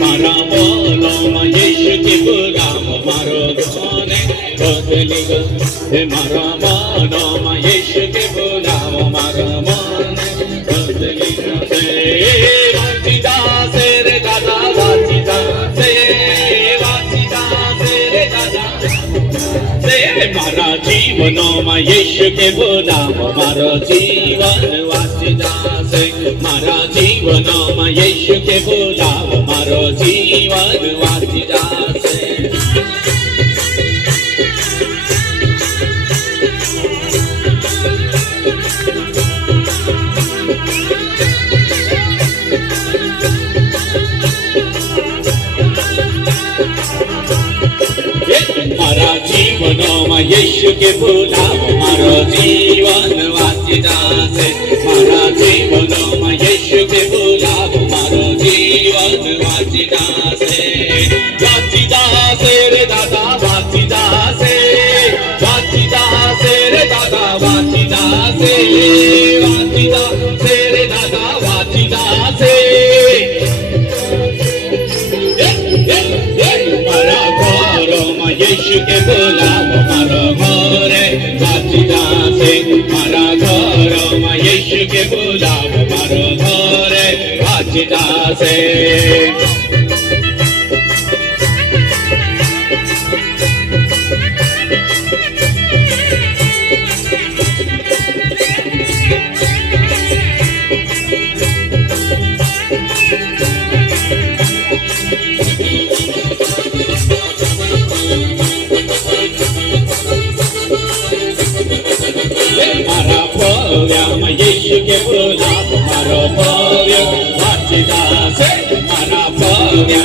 मारा बोलो महेश के गुलाम मारो धोने बदली गो मारा बोलो महेश के गुलाम मारो मोने बदली गो वाचिदा से रे दादा वाचिदा से रे दादा से मारा जीवन महेश के गुलाम मारो जीवन वाचिदा से मारा जीवन महेश के गुलाम मारो जीवन वाचिदा से मारा जीवन महेश के गुलाम मारो जीवन वाचिदा से मारा जीवन महेश के गुलाम मारो जीवन वाचिदा से रे दादा वाचिदा से रे दादा वाचिदा से रे दादा वाचिदा से मारा घर महेश के गुलाम मारो घरे वाचिदा से मारा घर महेश के गुलाम मारो घरे वाचिदा से मारा भव्य महेश के गुलाम मारो भव्य वाचिदा से मारा भव्य